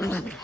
Mm-hmm.